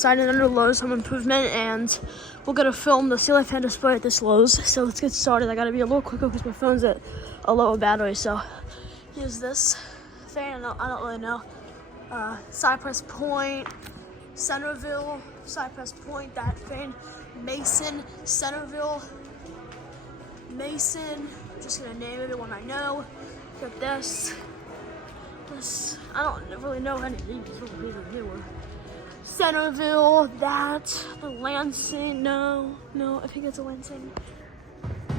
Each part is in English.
inside and under Lowe's home improvement, and we're gonna film the ceiling fan display at this Lowe's. So let's get started. I gotta be a little quicker because my phone's at a lower battery. So here's this fan. I don't really know. Cypress Point, Centerville, Cypress Point, that fan. Mason, Centerville, Mason. I'm just gonna name everyone I know. Got this. I don't really know any of these. These are newer. Centerville, that, the Lansing, no, I think it's a Lansing.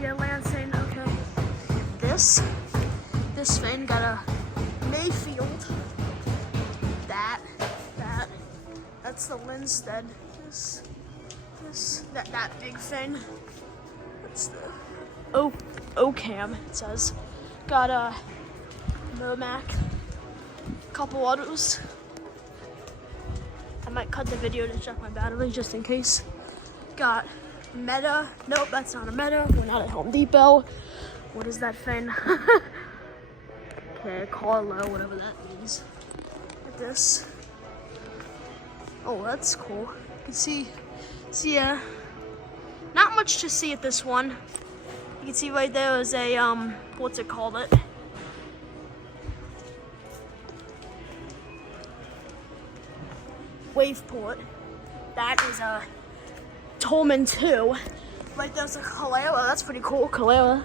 Yeah, Lansing, okay. This fan got a Mayfield. That's the Linstead. That big thing. That's the Ocam, it says. Got a Mermac. Couple others. I might cut the video to check my battery just in case. Got Meta. Nope, that's not a Meta. We're not at Home Depot. What is that thing? Okay, Lowe, whatever that means. Like this. Oh, that's cool. You can see, not much to see at this one. You can see right there is a, what's it called? Waveport. That is a Tolman 2. Right there's a Calera. That's pretty cool, Calera.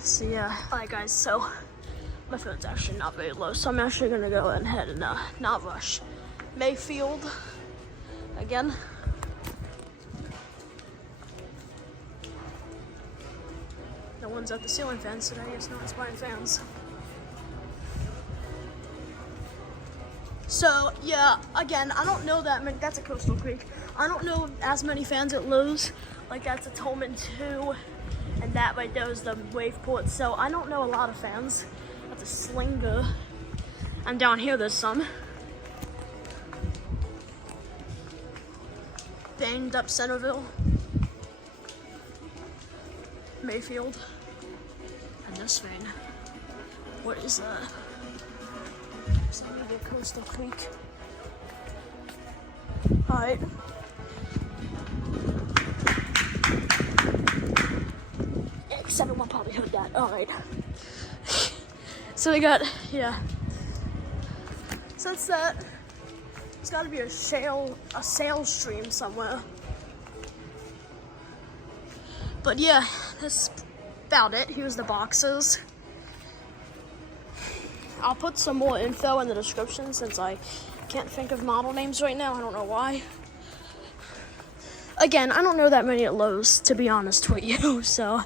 So yeah. Alright guys, so my phone's actually not very low, so I'm actually gonna go ahead and not rush. Mayfield again. No one's at the ceiling fans today, it's no one's buying fans. So yeah, again, I don't know that many. That's a Coastal Creek. I don't know as many fans at Lowe's. Like that's a Tolman 2, and that right there is the Waveport. So I don't know a lot of fans. That's a Slinger. And down here there's some. Banged up Centerville, Mayfield, and this thing. What is that? It's maybe a Coastal Creek. Alright. Because everyone probably heard that. Alright. So we got, yeah. So that's that. There's gotta be a sales stream somewhere. But yeah, that's about it. Here's the boxes. I'll put some more info in the description since I can't think of model names right now. I don't know why. Again, I don't know that many at Lowe's, to be honest with you, so.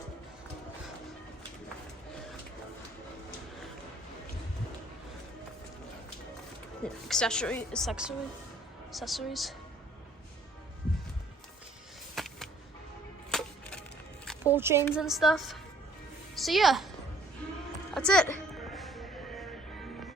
Accessories. Pull chains and stuff. So yeah, that's it.